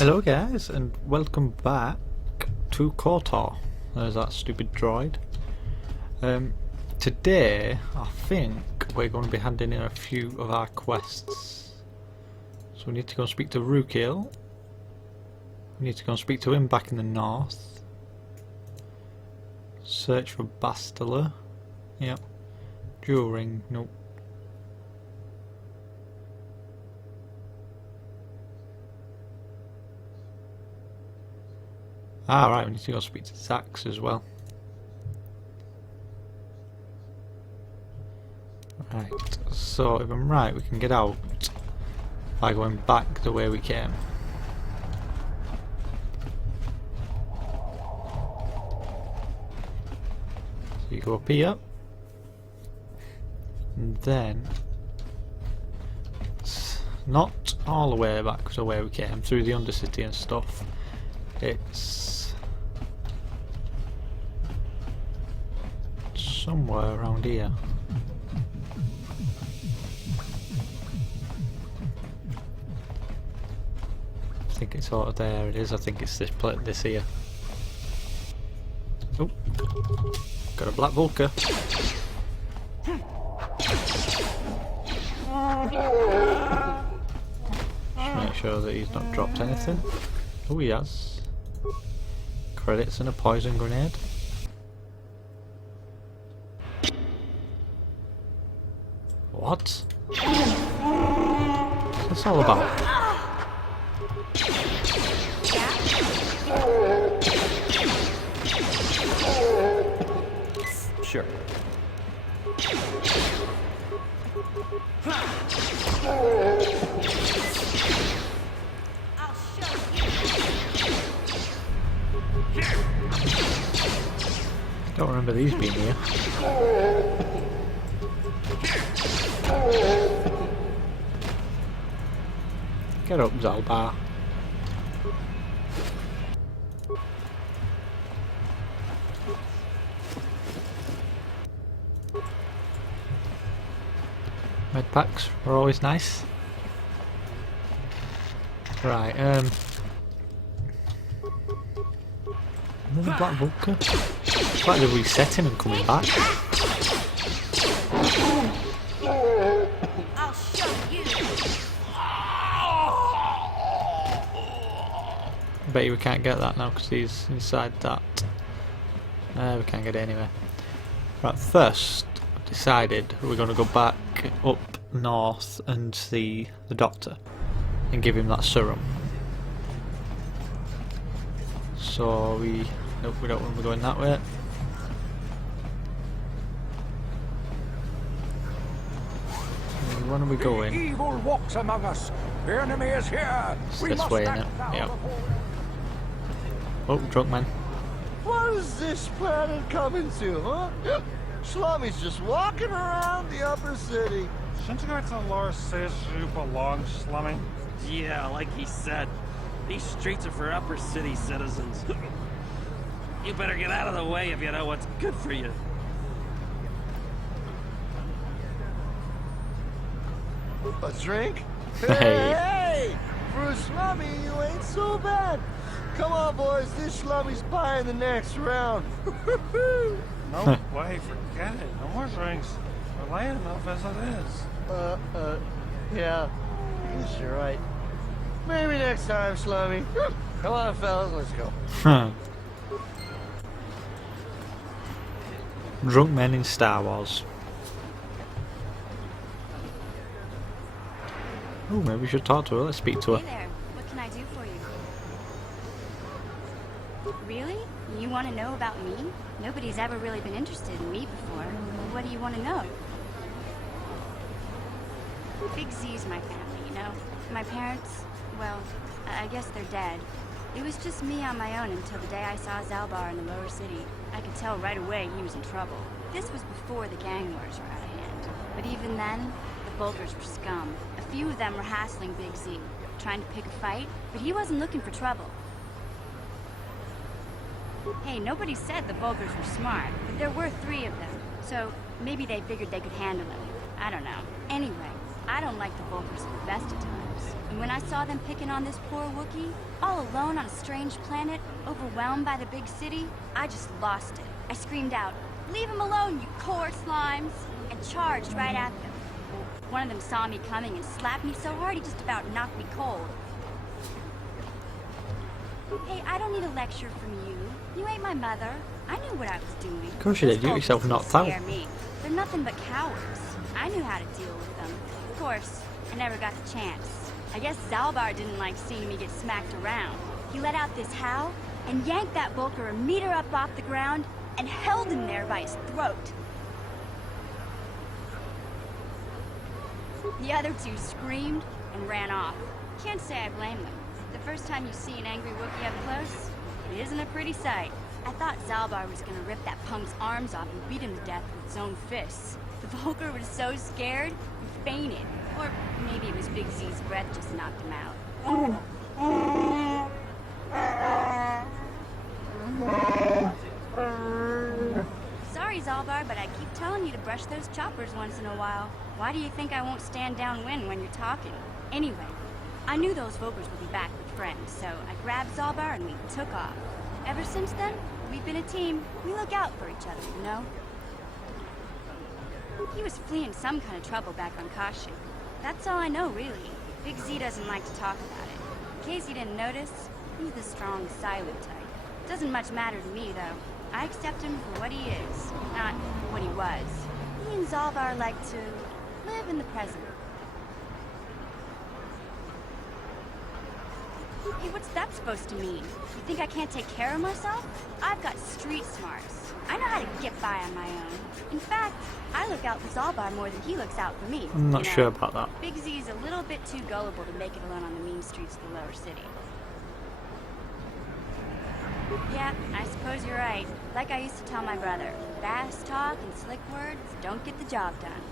Hello guys, and welcome back to KOTOR. There's that stupid droid. Today, I think we're going to be handing in a few of our quests. So we need to go and speak to Rukil. We need to go and speak to him back in the north. Search for Bastila. Yep. Jewel ring. Nope. Ah, right, we need to go speak to Zax as well. Right, so if I'm right, we can get out by going back the way we came. So you go up here, and then it's not all the way back to where we came, through the Undercity and stuff. It's somewhere around here. I think it's sort of there. It is. I think it's this plate, this here. Oh, got a black Vulca. Just make sure that he's not dropped anything. Oh, he has. Credits and a poison grenade. What? What's this all about? Sure. Don't remember these being here. Get up, Zalbar. Med packs are always nice. Right, another black Vulca. It's like they're resetting and coming back. I'll show you. I bet you we can't get that now because he's inside that. We can't get it anyway. Right, first I've decided we're going to go back up north and see the doctor and give him that serum. So nope, we don't want to be going that way. Where are we going? Evil walks among us. The enemy is here. It's this way, innit? Yep. Oh, drunk man. What is this planet coming to, huh? Slummy's just walking around the upper city. Shouldn't Lore says you belong, Slummy? Yeah, like he said, these streets are for upper city citizens. You better get out of the way if you know what's good for you. A drink? Hey. Hey! For a Slummy, you ain't so bad. Come on, boys, this Slummy's buying the next round. No way, forget it. No more drinks. We're laying enough as it is. Yeah. Yes, you're right. Maybe next time, Slummy. Come on, fellas, let's go. Drunk men in Star Wars. Oh, maybe we should talk to her. Let's speak to her. Hey there. What can I do for you? Really? You want to know about me? Nobody's ever really been interested in me before. What do you want to know? Big Z's my family, you know? My parents, well, I guess they're dead. It was just me on my own until the day I saw Zalbar in the lower city. I could tell right away he was in trouble. This was before the gang wars were out of hand. But even then, the Vulcars were scum. A few of them were hassling Big Z, trying to pick a fight, but he wasn't looking for trouble. Hey, nobody said the Vulcars were smart, but there were 3 of them, so maybe they figured they could handle him. I don't know. Anyway, I don't like the Vulkars at the best of times. And when I saw them picking on this poor Wookiee, all alone on a strange planet, overwhelmed by the big city, I just lost it. I screamed out, "Leave him alone, you core slimes!" and charged right at them. One of them saw me coming and slapped me so hard he just about knocked me cold. Hey, I don't need a lecture from you. You ain't my mother. I knew what I was doing. Of course you did. You Those yourself Vulkars knocked out. scare me. They're nothing but cowards. I knew how to deal with them. Of course, I never got the chance. I guess Zalbar didn't like seeing me get smacked around. He let out this howl and yanked that Vulkar a meter up off the ground and held him there by his throat. The other two screamed and ran off. Can't say I blame them. The first time you see an angry Wookiee up close, it isn't a pretty sight. I thought Zalbar was gonna rip that punk's arms off and beat him to death with his own fists. The Vulkar was so scared, he fainted. Or maybe it was Big Z's breath just knocked him out. Sorry, Zalbar, but I keep telling you to brush those choppers once in a while. Why do you think I won't stand downwind when you're talking? Anyway, I knew those Vulkars would be back with friends, so I grabbed Zalbar and we took off. Ever since then, we've been a team. We look out for each other, you know? He was fleeing some kind of trouble back on Kashyyyk. That's all I know, really. Big Z doesn't like to talk about it. In case you didn't notice, he's the strong, silent type. Doesn't much matter to me, though. I accept him for what he is, not what he was. He and Zalbar like to live in the present. Hey, what's that supposed to mean? You think I can't take care of myself? I've got street smarts. I know how to get by on my own. In fact, I look out for Zalbar more than he looks out for me. I'm not you know? sure about that. Big Z's a little bit too gullible to make it alone on the mean streets of the lower city. Yeah, I suppose you're right. Like I used to tell my brother, fast talk and slick words don't get the job done.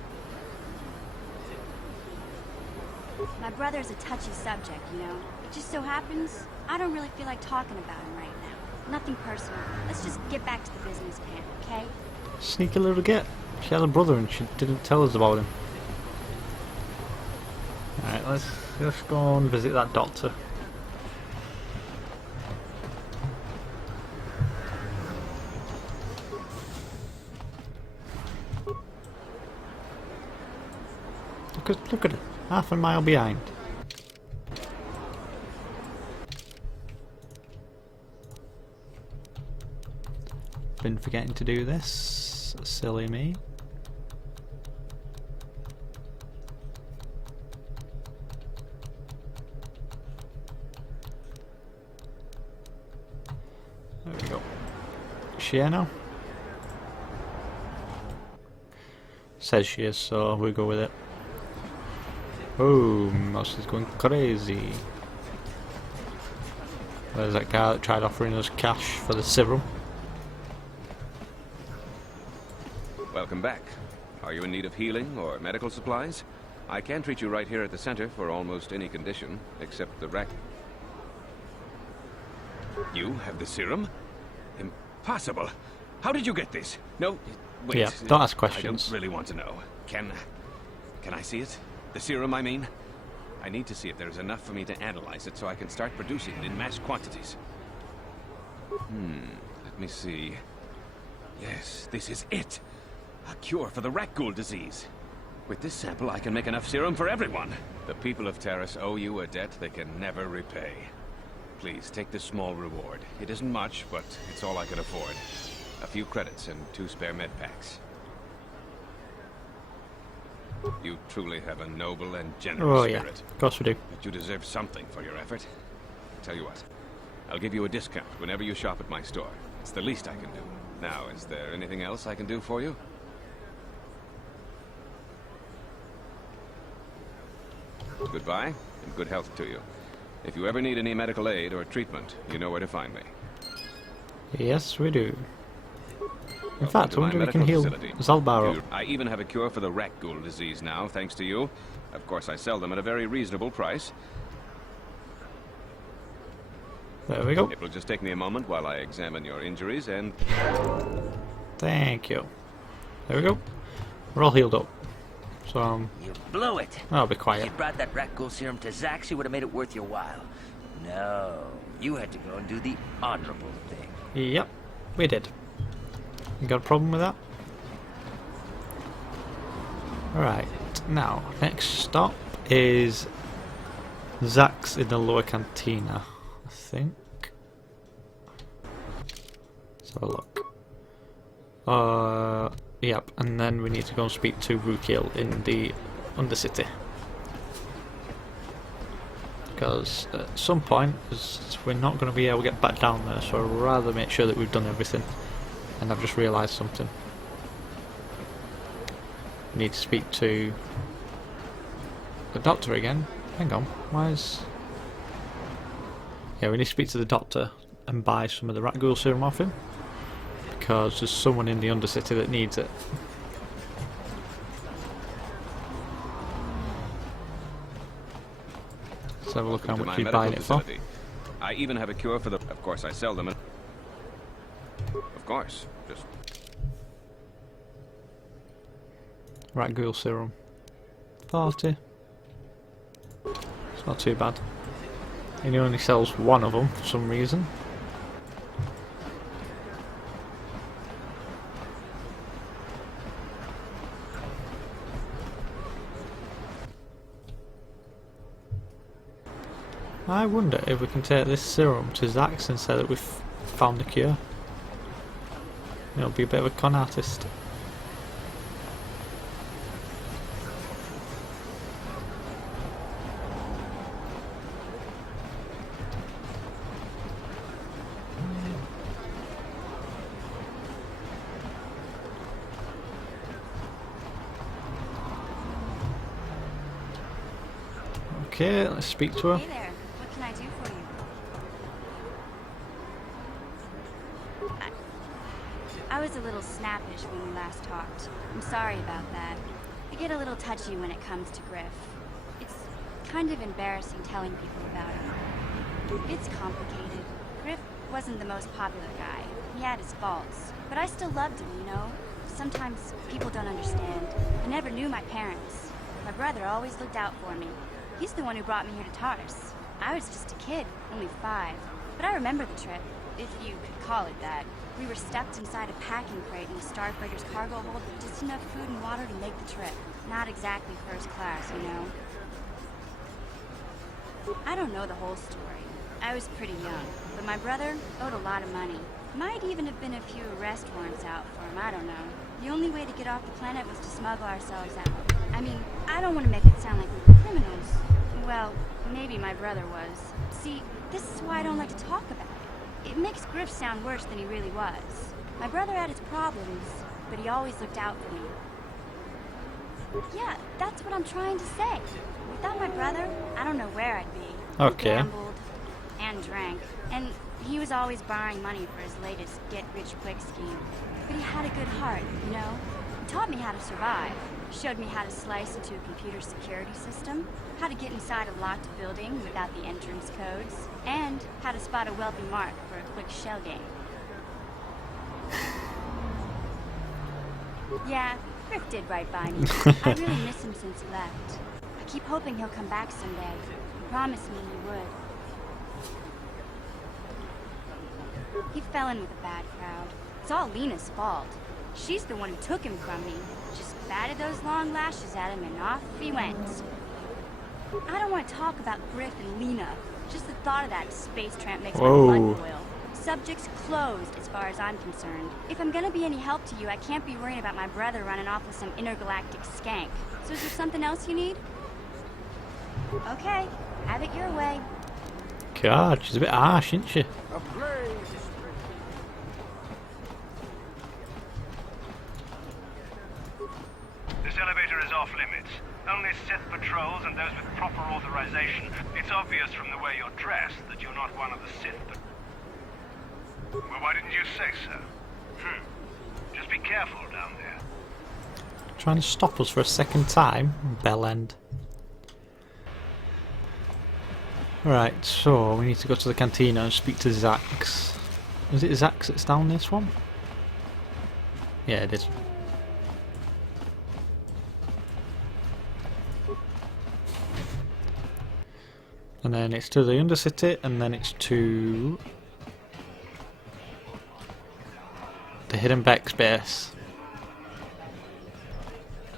My brother's a touchy subject, you know. It just so happens, I don't really feel like talking about him right now. Nothing personal. Let's just get back to the business plan, okay? Sneaky little git. She has a brother and she didn't tell us about him. Alright, let's go and visit that doctor. Look at it, half a mile behind. Been forgetting to do this, silly me. There we go. Is she here now? Says she is, so we'll go with it. Oh, Mouse is going crazy. There's that guy that tried offering us cash for the serum. Welcome back. Are you in need of healing or medical supplies? I can treat you right here at the center for almost any condition, except the rack. You have the serum? Impossible! How did you get this? No, wait. Yeah, don't ask questions. I don't really want to know. Can I see it? The serum, I mean? I need to see if there's enough for me to analyze it so I can start producing it in mass quantities. Let me see. Yes, this is it! A cure for the rat ghoul disease. With this sample, I can make enough serum for everyone. The people of Taris owe you a debt they can never repay. Please, take this small reward. It isn't much, but it's all I can afford. A few credits and 2 spare med packs. You truly have a noble and generous spirit. Of course we do. But you deserve something for your effort. Tell you what, I'll give you a discount whenever you shop at my store. It's the least I can do. Now, is there anything else I can do for you? Goodbye, and good health to you. If you ever need any medical aid or treatment, you know where to find me. Yes, we do. In Welcome fact, to I my wonder if we can medical heal facility. Zalbar up. I even have a cure for the rat ghoul disease now, thanks to you. Of course, I sell them at a very reasonable price. There we go. It will just take me a moment while I examine your injuries and... Thank you. There we go. We're all healed up. So You blew it. I'll be If quiet. you brought that rat ghoul serum to Zax, you would have made it worth your while. No, you had to go and do the honorable thing. Yep, we did. You got a problem with that? Alright, now, next stop is Zax in the lower cantina, I think. Let's have a look. Yep, and then we need to go and speak to Rukil in the Undercity. Because at some point, we're not going to be able to get back down there, so I'd rather make sure that we've done everything. And I've just realised something. We need to speak to the doctor again. Hang on, why is... Yeah, we need to speak to the doctor and buy some of the rat ghoul serum off him. Because there's someone in the Undercity that needs it. Let's have a look how To much my he's medical buying it for. facility. I even have a cure for the... Of course, I sell them. Of course, just... Rat ghoul serum. 40. It's not too bad. And he only sells one of them for some reason. I wonder if we can take this serum to Zax and say that we've found a cure. It'll be a bit of a con artist. Okay, let's speak to her. Hey there. What can I do for you? I was a little snappish when we last talked. I'm sorry about that. I get a little touchy when it comes to Griff. It's kind of embarrassing telling people about him. It's complicated. Griff wasn't the most popular guy. He had his faults. But I still loved him, you know? Sometimes people don't understand. I never knew my parents. My brother always looked out for me. He's the one who brought me here to Taris. I was just a kid, only 5. But I remember the trip, if you could call it that. We were stuck inside a packing crate in the Starfighter's cargo hold with just enough food and water to make the trip. Not exactly first class, you know? I don't know the whole story. I was pretty young, but my brother owed a lot of money. Might even have been a few arrest warrants out for him, I don't know. The only way to get off the planet was to smuggle ourselves out. I mean, I don't want to make it sound like we were criminals. Well, maybe my brother was. See, this is why I don't like to talk about it. It makes Griff sound worse than he really was. My brother had his problems, but he always looked out for me. Yeah, that's what I'm trying to say. Without my brother, I don't know where I'd be. Okay. He gambled and drank, and he was always borrowing money for his latest get-rich-quick scheme. But he had a good heart, you know? He taught me how to survive. Showed me how to slice into a computer security system, how to get inside a locked building without the entrance codes, and how to spot a wealthy mark for a quick shell game. Yeah, Griff did right by me. I really miss him since he left. I keep hoping he'll come back someday. He promised me he would. He fell in with a bad crowd. It's all Lena's fault. She's the one who took him from me. Just batted those long lashes at him and off he went. I don't want to talk about Griff and Lena. Just the thought of that space tramp makes my blood boil. Subject's closed as far as I'm concerned. If I'm gonna be any help to you, I can't be worrying about my brother running off with some intergalactic skank. So is there something else you need? Okay, have it your way. God, she's a bit harsh, isn't she? Ablaze! This elevator is off limits. Only Sith patrols and those with proper authorization. It's obvious from the way you're dressed that you're not one of the Sith. Well, why didn't you say so? Just be careful down there. Trying to stop us for a second time. Bell end. Right, so we need to go to the cantina and speak to Zax. Is it Zax that's down this one? Yeah, it is. And then it's to the Undercity, and then it's to the Hidden Beck's base.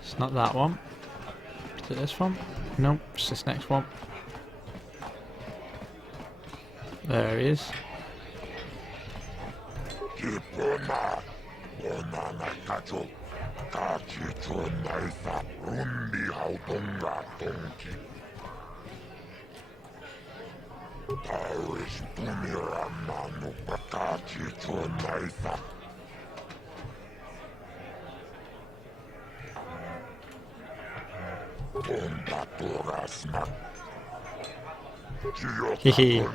It's not that one. Is it this one? Nope, it's this next one. There he is. Hehe.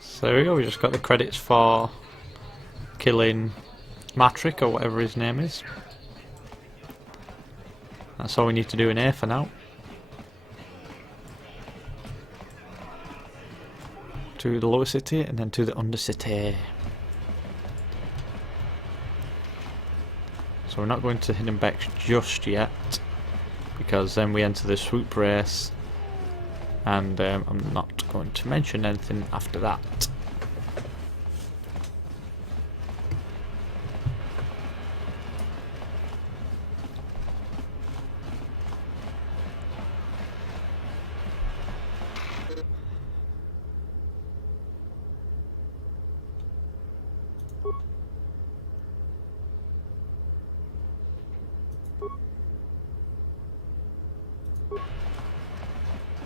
So there we go, we just got the credits for killing Matrick, or whatever his name is. That's all we need to do in here for now. To the lower city and then to the Undercity. So we're not going to Hidden Beck just yet, because then we enter the swoop race, and I'm not going to mention anything after that.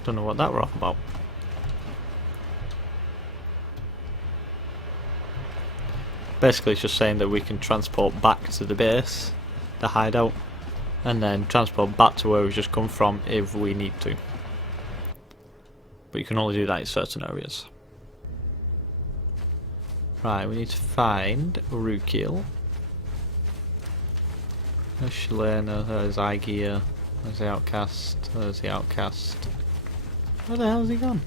Don't know what that were off about. Basically it's just saying that we can transport back to the base, the hideout, and then transport back to where we've just come from if we need to. But you can only do that in certain areas. Right, we need to find Rukiel. There's Shalena, there's Igear, there's the Outcast, there's the Outcast. Where the hell's he gone?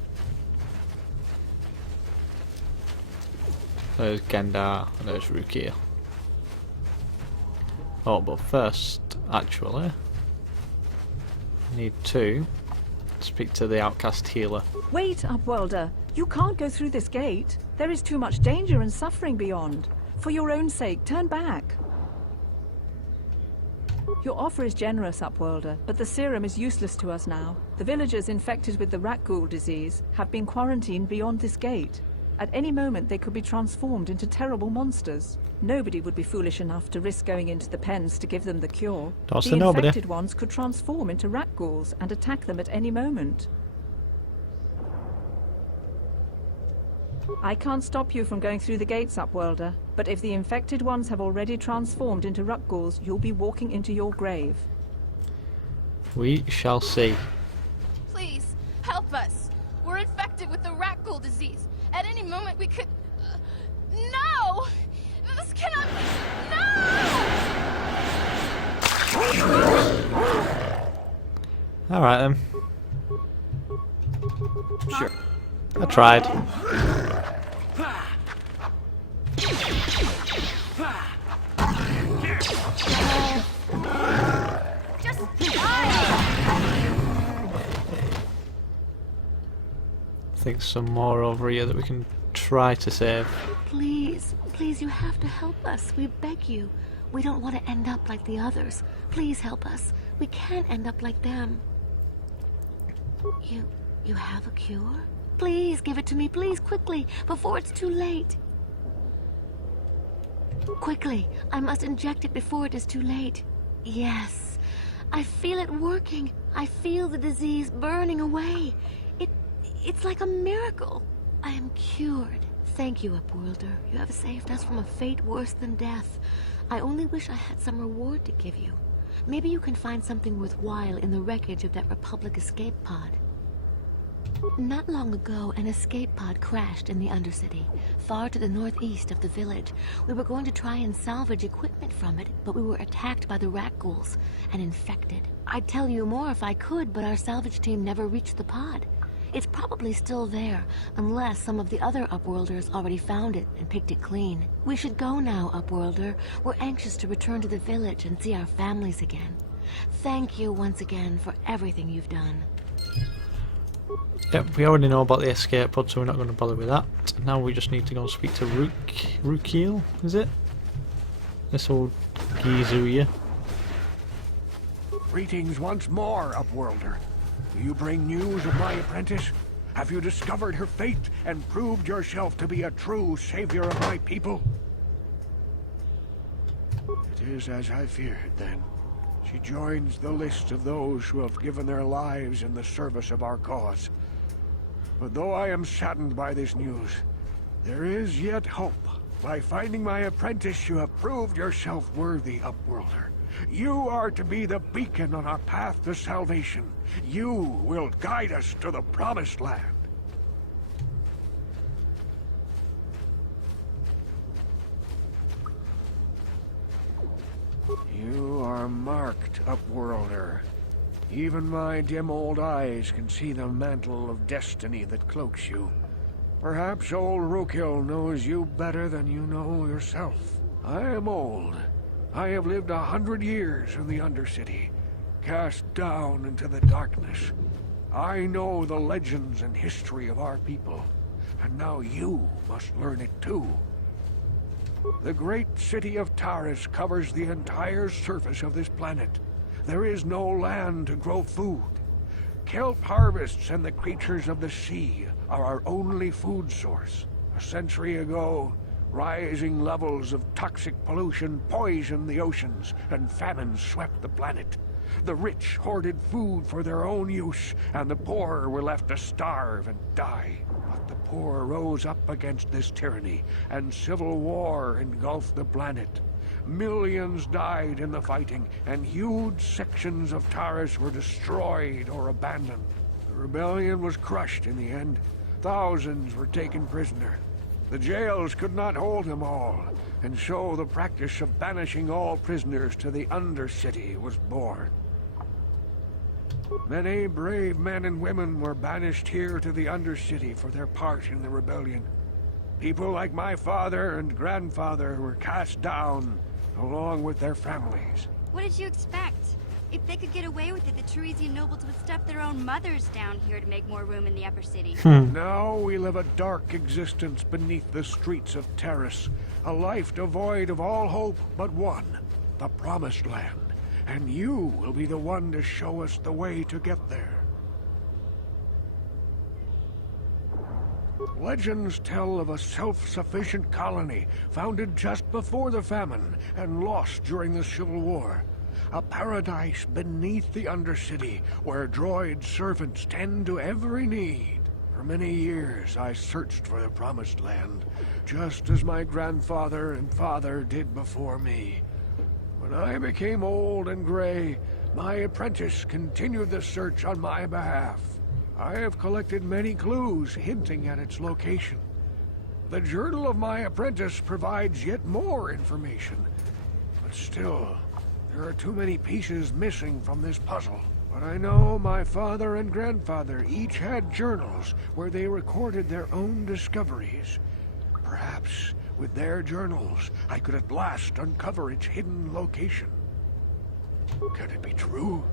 There's Gendar, and there's Rukiel. Oh, but first, actually, I need to speak to the Outcast healer. Wait, Upwelder. You can't go through this gate. There is too much danger and suffering beyond. For your own sake, turn back. Your offer is generous, Upwelder, but the serum is useless to us now. The villagers infected with the rat ghoul disease have been quarantined beyond this gate. At any moment they could be transformed into terrible monsters. Nobody would be foolish enough to risk going into the pens to give them the cure. The infected ones could transform into rat ghouls and attack them at any moment. I can't stop you from going through the gates, Upwelder, but if the infected ones have already transformed into rat ghouls, you'll be walking into your grave. We shall see. Please, help us. We're infected with the rat ghoul disease. At any moment we could... no! This cannot be... no! Alright then. Sure. I tried. Just I think some more over here that we can try to save. Please, please, you have to help us. We beg you. We don't want to end up like the others. Please help us. We can't end up like them. You have a cure? Please give it to me, please, quickly, before it's too late. Quickly, I must inject it before it is too late. Yes, I feel it working. I feel the disease burning away. It's like a miracle. I am cured. Thank you, Upworlder. You have saved us from a fate worse than death. I only wish I had some reward to give you. Maybe you can find something worthwhile in the wreckage of that Republic escape pod. Not long ago, an escape pod crashed in the Undercity, far to the northeast of the village. We were going to try and salvage equipment from it, but we were attacked by the rat ghouls and infected. I'd tell you more if I could, but our salvage team never reached the pod. It's probably still there, unless some of the other Upworlders already found it and picked it clean. We should go now, Upworlder. We're anxious to return to the village and see our families again. Thank you once again for everything you've done. Yep, we already know about the escape pod, so we're not going to bother with that. Now we just need to go and speak to Rukiel, is it? This old geezer here. Greetings once more, Upworlder. Do you bring news of my apprentice? Have you discovered her fate and proved yourself to be a true savior of my people? It is as I feared, then. She joins the list of those who have given their lives in the service of our cause. But though I am saddened by this news, there is yet hope. By finding my apprentice, you have proved yourself worthy, Upworlder. You are to be the beacon on our path to salvation. You will guide us to the Promised Land. You are marked, Upworlder. Even my dim old eyes can see the mantle of destiny that cloaks you. Perhaps old Rukiel knows you better than you know yourself. I am old. I have lived 100 years in the Undercity, cast down into the darkness. I know the legends and history of our people, and now you must learn it too. The great city of Taris covers the entire surface of this planet. There is no land to grow food. Kelp harvests and the creatures of the sea are our only food source. A century ago, rising levels of toxic pollution poisoned the oceans, and famine swept the planet. The rich hoarded food for their own use, and the poor were left to starve and die. But the poor rose up against this tyranny, and civil war engulfed the planet. Millions died in the fighting, and huge sections of Taris were destroyed or abandoned. The rebellion was crushed in the end. Thousands were taken prisoner. The jails could not hold them all, and so the practice of banishing all prisoners to the Undercity was born. Many brave men and women were banished here to the Undercity for their part in the rebellion. People like my father and grandfather were cast down, along with their families. What did you expect? If they could get away with it, the Teresian nobles would stuff their own mothers down here to make more room in the upper city. Now we live a dark existence beneath the streets of Taris, a life devoid of all hope but one, the Promised Land. And you will be the one to show us the way to get there. Legends tell of a self-sufficient colony founded just before the famine and lost during the Civil War. A paradise beneath the Undercity where droid servants tend to every need. For many years I searched for the Promised Land, just as my grandfather and father did before me. When I became old and gray, my apprentice continued the search on my behalf. I have collected many clues hinting at its location. The journal of my apprentice provides yet more information, but still, there are too many pieces missing from this puzzle. But I know my father and grandfather each had journals where they recorded their own discoveries. Perhaps with their journals, I could at last uncover its hidden location. Could it be true?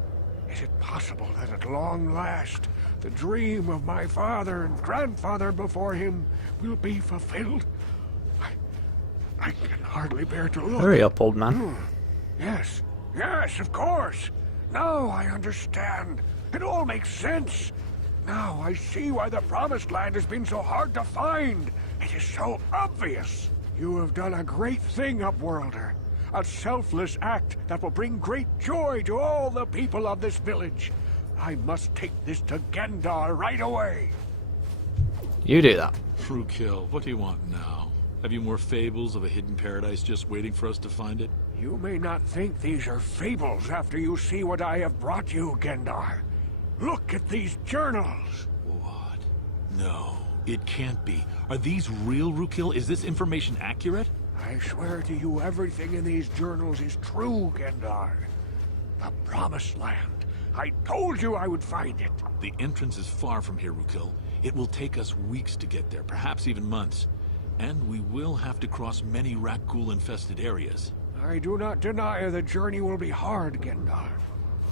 Is it possible that at long last, the dream of my father and grandfather before him will be fulfilled? I can hardly bear to look. Hurry up, old man. Yes, yes, of course. Now I understand. It all makes sense. Now I see why the Promised Land has been so hard to find. It is so obvious. You have done a great thing, Upworlder. A selfless act that will bring great joy to all the people of this village. I must take this to Gendar right away. You do that. Rukiel, what do you want now? Have you more fables of a hidden paradise just waiting for us to find it? You may not think these are fables after you see what I have brought you, Gendar. Look at these journals. What? No, it can't be. Are these real, Rukil? Is this information accurate? I swear to you, everything in these journals is true, Gendar. The Promised Land. I told you I would find it. The entrance is far from here, Rukil. It will take us weeks to get there, perhaps even months. And we will have to cross many Rakghoul-infested areas. I do not deny the journey will be hard, Gendar.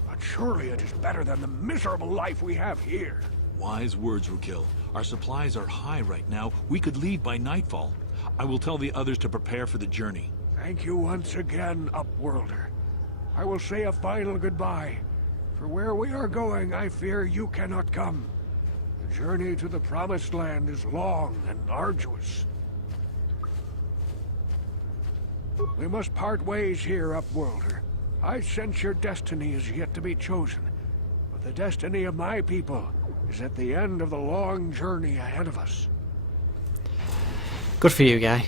But surely it is better than the miserable life we have here. Wise words, Rukil. Our supplies are high right now. We could leave by nightfall. I will tell the others to prepare for the journey. Thank you once again, Upworlder. I will say a final goodbye. For where we are going, I fear you cannot come. The journey to the Promised Land is long and arduous. We must part ways here, Upworlder. I sense your destiny is yet to be chosen. But the destiny of my people is at the end of the long journey ahead of us. Good for you, guy.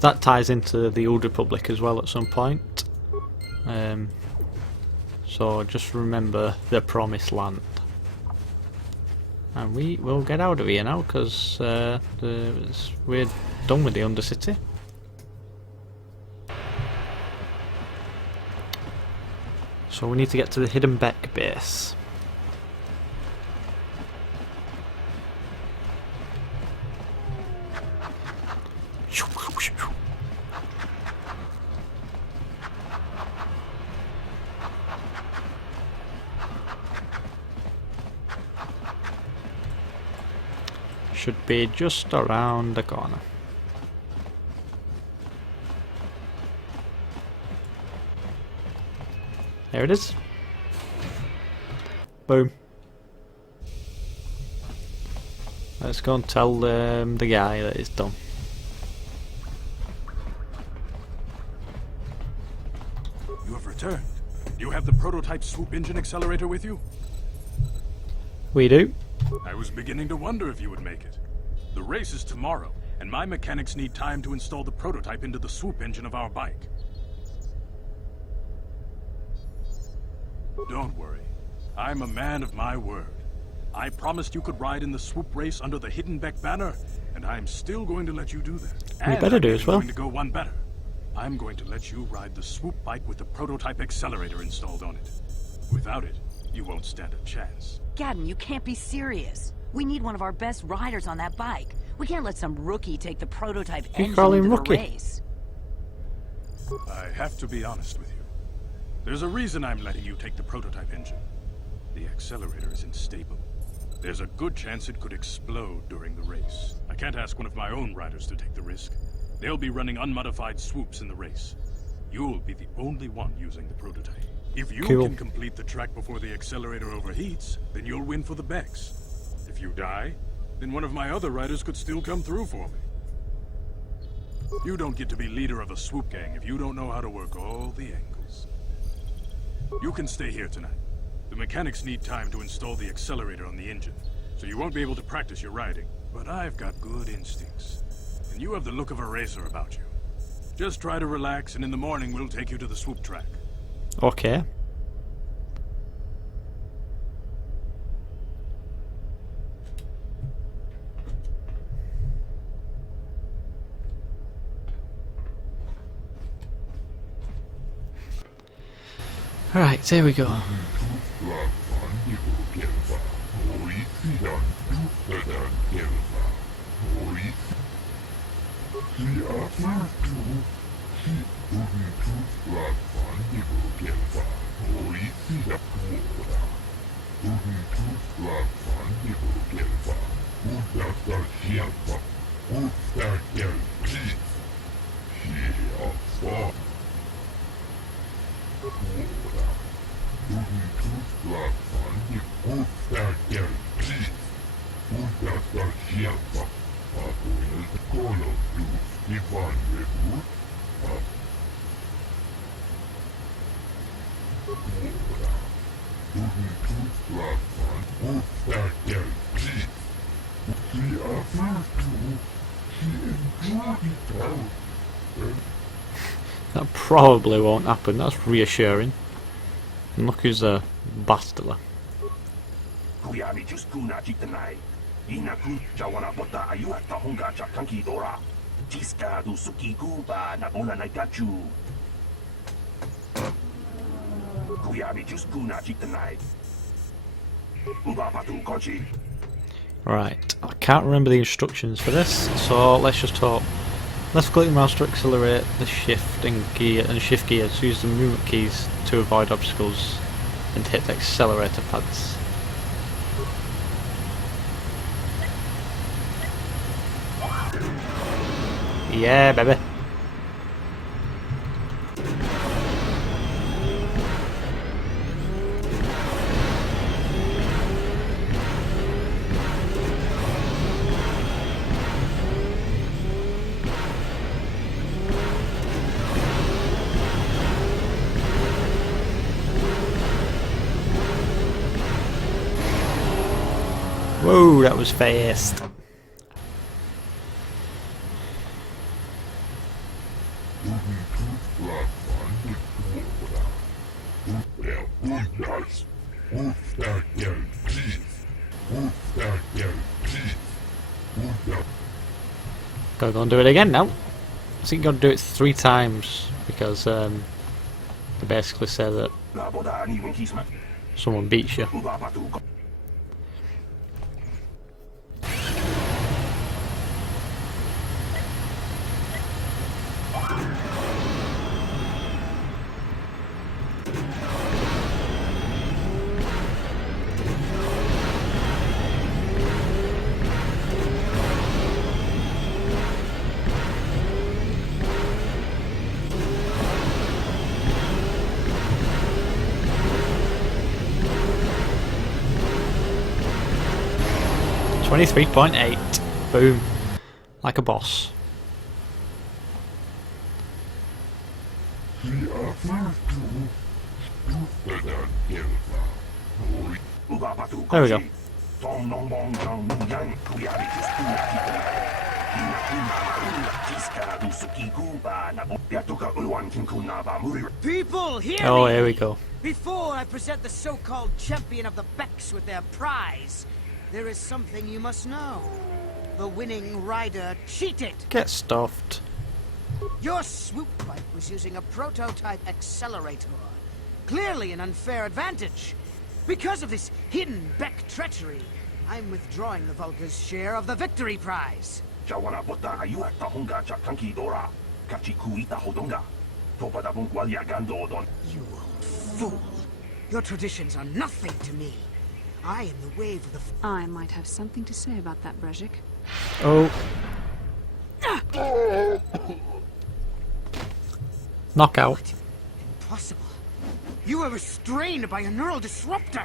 That ties into the Old Republic as well at some point. So just remember the Promised Land. And we will get out of here now because we're done with the Undercity. So we need to get to the Hidden Beck base. Should be just around the corner. There it is. Boom. Let's go and tell the guy that it's done. You have returned. You have the prototype swoop engine accelerator with you? We do. I was beginning to wonder if you would make it. The race is tomorrow, and my mechanics need time to install the prototype into the swoop engine of our bike. Don't worry. I'm a man of my word. I promised you could ride in the swoop race under the Hidden Beck banner, and I'm still going to let you do that. You better do as well. I'm going to go one better. I'm going to let you ride the swoop bike with the prototype accelerator installed on it. Without it, you won't stand a chance. Gadden, you can't be serious. We need one of our best riders on that bike. We can't let some rookie take the prototype engine into the race. I have to be honest with you. There's a reason I'm letting you take the prototype engine. The accelerator is unstable. There's a good chance it could explode during the race. I can't ask one of my own riders to take the risk. They'll be running unmodified swoops in the race. You'll be the only one using the prototype. If you can complete the track before the accelerator overheats, then you'll win for the Becks. If you die, then one of my other riders could still come through for me. You don't get to be leader of a swoop gang if you don't know how to work all the angles. You can stay here tonight. The mechanics need time to install the accelerator on the engine, so you won't be able to practice your riding. But I've got good instincts, and you have the look of a racer about you. Just try to relax, and in the morning we'll take you to the swoop track. Okay. Alright, there we go. That probably won't happen, that's reassuring. And look who's a Bastila. Right, I can't remember the instructions for this, so let's just talk. Left click mouse to accelerate the shift and gear and shift gears. Use the movement keys to avoid obstacles and hit the accelerator pads. Yeah, baby. Whoa, that was fast. Gotta go and do it again now. I think you gotta do it 3 times because they basically say that someone beats you. $23.8. Boom. Like a boss. There we go. People, hear Oh, me! here we go. Before I present the so-called champion of the Becks with their prize, there is something you must know. The winning rider cheated. Get stuffed. Your swoop bike was using a prototype accelerator. Clearly an unfair advantage. Because of this hidden Beck treachery, I'm withdrawing the Vulca's share of the victory prize. You old fool. Your traditions are nothing to me. I am the wave of the... I might have something to say about that, Brajik. Oh. Knockout. What? Impossible. You were restrained by a neural disruptor.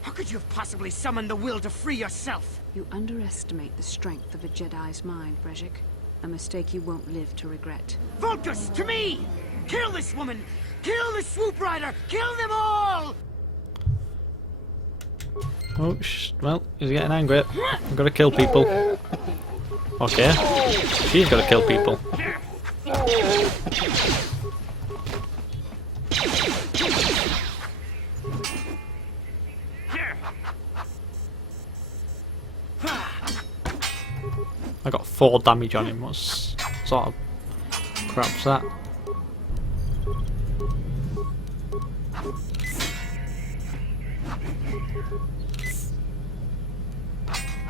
How could you have possibly summoned the will to free yourself? You underestimate the strength of a Jedi's mind, Brajik. A mistake you won't live to regret. Vulcus, to me! Kill this woman! Kill the swoop rider! Kill them all! Oh, well, he's getting angry. I've got to kill people. Okay. She's got to kill people. I got 4 damage on him. What sort of crap's that?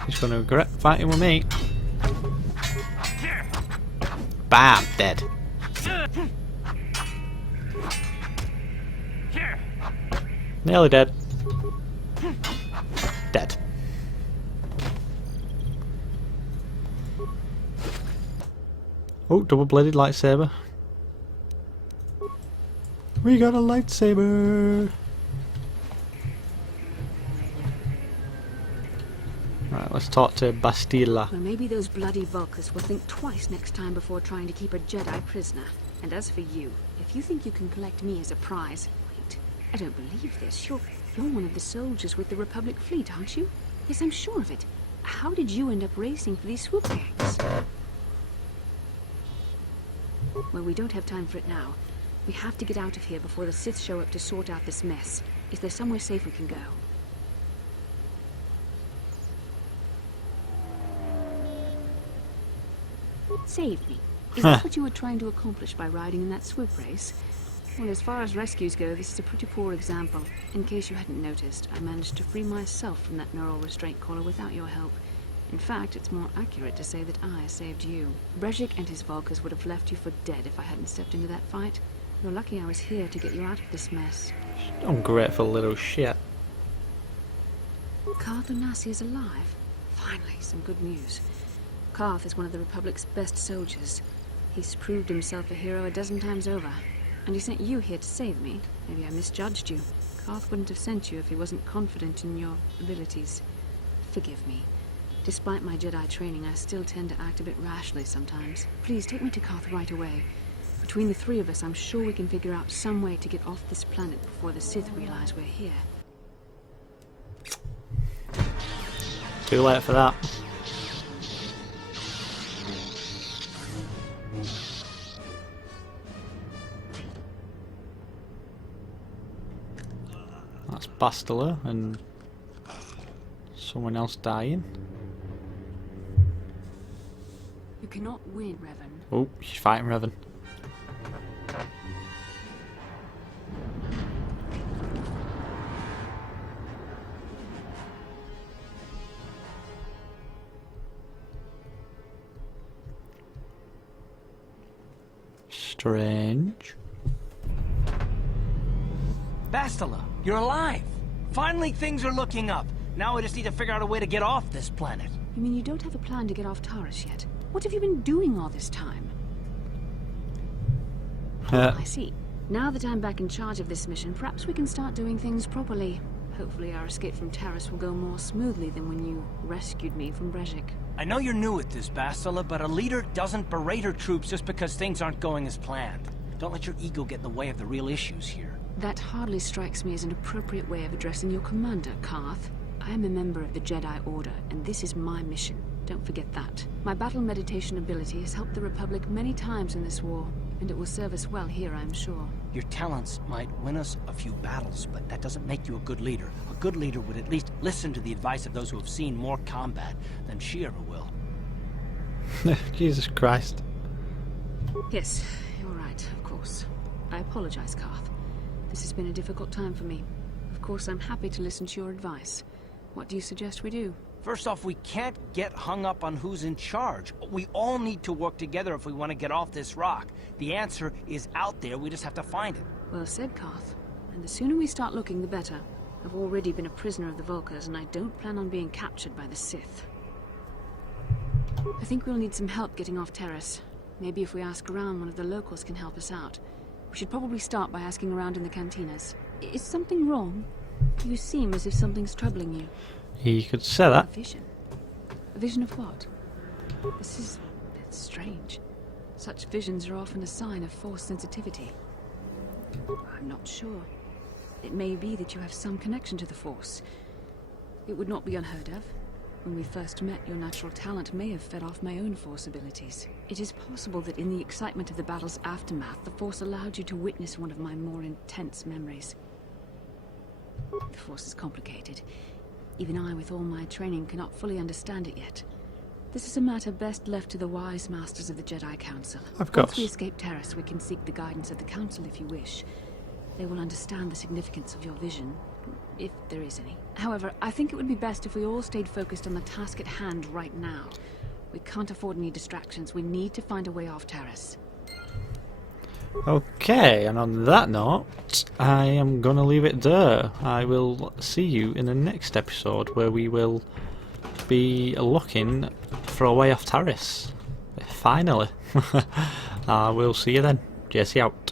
He's gonna regret fighting with me. Bam! Dead. Nearly dead. Dead. Oh, double-bladed lightsaber. We got a lightsaber! Right, let's talk to Bastila. Well, maybe those bloody Vulcans will think twice next time before trying to keep a Jedi prisoner. And as for you, if you think you can collect me as a prize... Wait, I don't believe this. You're one of the soldiers with the Republic fleet, aren't you? Yes, I'm sure of it. How did you end up racing for these swoop gangs? Well, we don't have time for it now. We have to get out of here before the Sith show up to sort out this mess. Is there somewhere safe we can go? Save me. Is that what you were trying to accomplish by riding in that swoop race? Well, as far as rescues go, this is a pretty poor example. In case you hadn't noticed, I managed to free myself from that neural restraint collar without your help. In fact, it's more accurate to say that I saved you. Brajik and his Volkers would have left you for dead if I hadn't stepped into that fight. You're lucky I was here to get you out of this mess. Ungrateful little shit. Karth Onasi is alive. Finally, some good news. Karth is one of the Republic's best soldiers. He's proved himself a hero a dozen times over. And he sent you here to save me. Maybe I misjudged you. Karth wouldn't have sent you if he wasn't confident in your abilities. Forgive me. Despite my Jedi training, I still tend to act a bit rashly sometimes. Please, take me to Karth right away. Between the three of us, I'm sure we can figure out some way to get off this planet before the Sith realize we're here. Too late for that. That's Bastila and someone else dying. You cannot win, Revan. Oh, she's fighting Revan. Strange. Bastila, you're alive! Finally things are looking up. Now we just need to figure out a way to get off this planet. You mean you don't have a plan to get off Taris yet? What have you been doing all this time? I see. Now that I'm back in charge of this mission, perhaps we can start doing things properly. Hopefully our escape from Taris will go more smoothly than when you rescued me from Brajik. I know you're new at this, Bastila, but a leader doesn't berate her troops just because things aren't going as planned. Don't let your ego get in the way of the real issues here. That hardly strikes me as an appropriate way of addressing your commander, Karth. I am a member of the Jedi Order, and this is my mission. Don't forget that. My battle meditation ability has helped the Republic many times in this war, and it will serve us well here, I'm sure. Your talents might win us a few battles, but that doesn't make you a good leader. A good leader would at least listen to the advice of those who have seen more combat than she ever will. Jesus Christ. Yes, you're right, of course. I apologize, Karth. This has been a difficult time for me. Of course, I'm happy to listen to your advice. What do you suggest we do? First off, we can't get hung up on who's in charge. We all need to work together if we want to get off this rock. The answer is out there, we just have to find it. Well said, Karth. And the sooner we start looking, the better. I've already been a prisoner of the Volkers, and I don't plan on being captured by the Sith. I think we'll need some help getting off Taris. Maybe if we ask around, one of the locals can help us out. We should probably start by asking around in the cantinas. Is something wrong? You seem as if something's troubling you. You could say that. A vision? A vision of what? This is a bit strange. Such visions are often a sign of Force sensitivity. I'm not sure. It may be that you have some connection to the Force. It would not be unheard of. When we first met, your natural talent may have fed off my own Force abilities. It is possible that in the excitement of the battle's aftermath, the Force allowed you to witness one of my more intense memories. The Force is complicated. Even I, with all my training, cannot fully understand it yet. This is a matter best left to the wise masters of the Jedi Council. Of course. Once we escape Taris, we can seek the guidance of the Council if you wish. They will understand the significance of your vision, if there is any. However, I think it would be best if we all stayed focused on the task at hand right now. We can't afford any distractions. We need to find a way off Taris. Okay, and on that note, I am gonna leave it there. I will see you in the next episode where we will be looking for a way off Taris. Finally. We'll see you then. Jesse out.